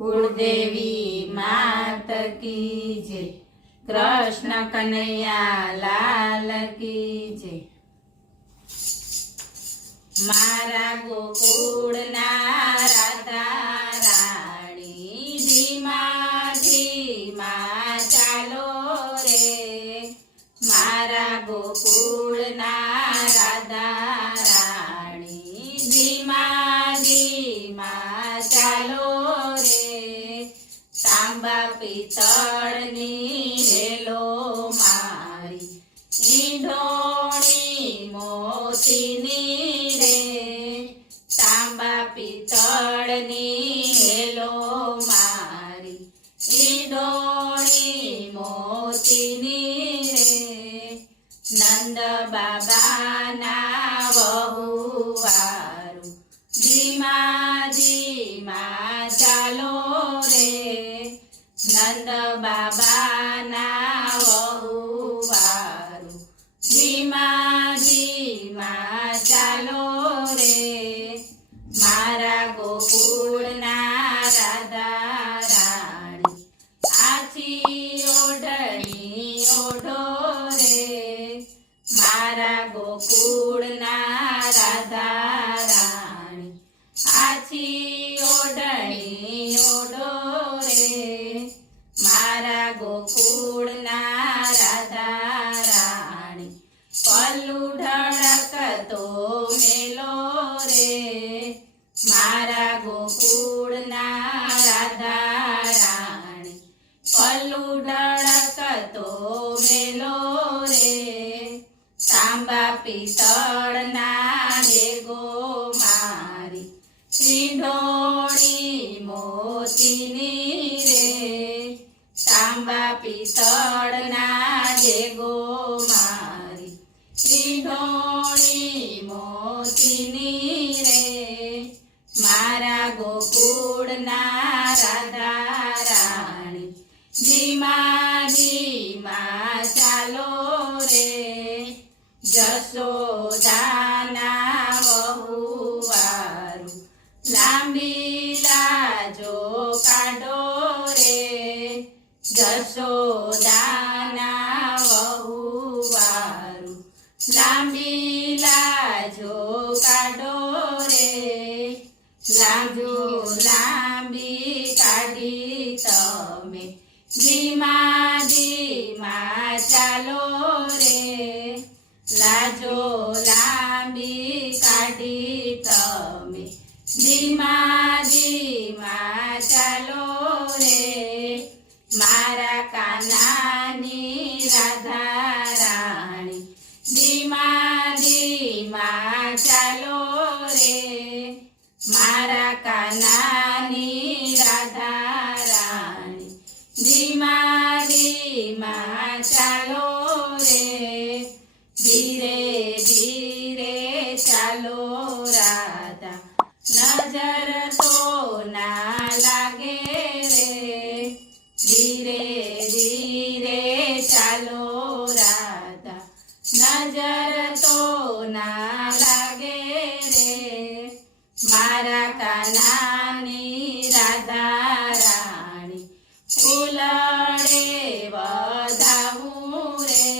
कुलदेवी मात की जय। कृष्ण कन्हैया लाल की जय। मारा गोकुळना राधा राणी धीमा धीमा चालो रे। मारा गोकुळना राधा राणी धीमा धीमा चालो रे। तांबा पितळनी हेलो मारी ईंधोणी मोतीनी रे। तांबा पितळनी हेलो मारी ईंधोणी मोतीनी रे। नंद बाबाना वहुवारू धीमा धीमा चालो रे। नंद बाबाना वहुवारू धीमा धीमा चालो रे। मारा गोकुळना राधा राणी आછી ओढणी ओढो रे। मारा गोकुळना राधा राणी आછી ओढणी ओढो रे। मारा गोकुळना राधा राणी पल्लू ढळकतो मेलो रे। मारा गोकुळना राधा राणी पल्लू ढळकतो मेलो रे। तांबा पितळना देगो मारी ईंधोणी मोतीनी रे। तांबा पितळना देगो मारी ईंधोणी मोतीनी रे। मारा गोकुळना राधा राणी धीमा धीमा चालो रे। जसोदाना वहुवारू लांबी लाजो काढो रे। जसोदाना वहुवारू लांबी लाजो काढो रे। लाजो लांबी काढी तमे धीमा धीमा चालो रे। लाजो लांबी काढी तमे धीमा धीमा चालो रे। मारा कानानी राधा राणी धीमा धीमा चालो रे। मारा कानानी राधा राणी धीमा धीमा चालो रे। धीरे धीरे चालो राधा नजर तो ना लागे रे। धीरे धीरे चालो राधा नजर तो ना लागे रे। मारा कानानी राधा राणी फूलड़े वधावू रे।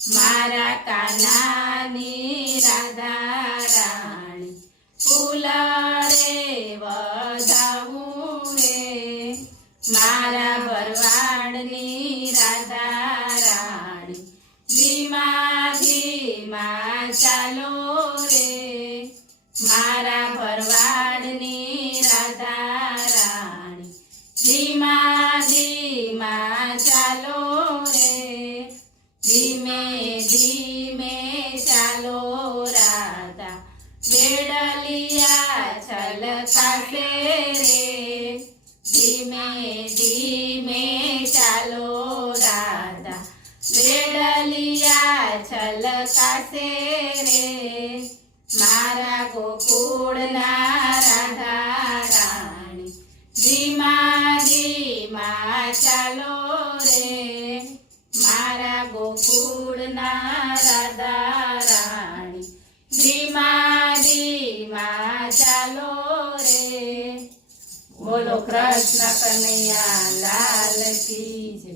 मारा कानानी राधा राणी फूलड़े वधावू रे। मारा भरवाडनी राधा राणी धीमा धीमा चालो रे। मारा भरवाडनी राधा राणी धीमा धीमा चालो रे। धीमे धीमे चालो राधा बेडलिया छलकासे रे। धीमे धीमे चालो राधा बेडलिया छलकासे रे। मारा गोकुळना राधा राणी धीमा धीमा चालो रे। मारा गोकुळना राधा राणी धीमा धीमा चालो रे। બોલો કૃષ્ણ કનૈયા લાલ કી જય.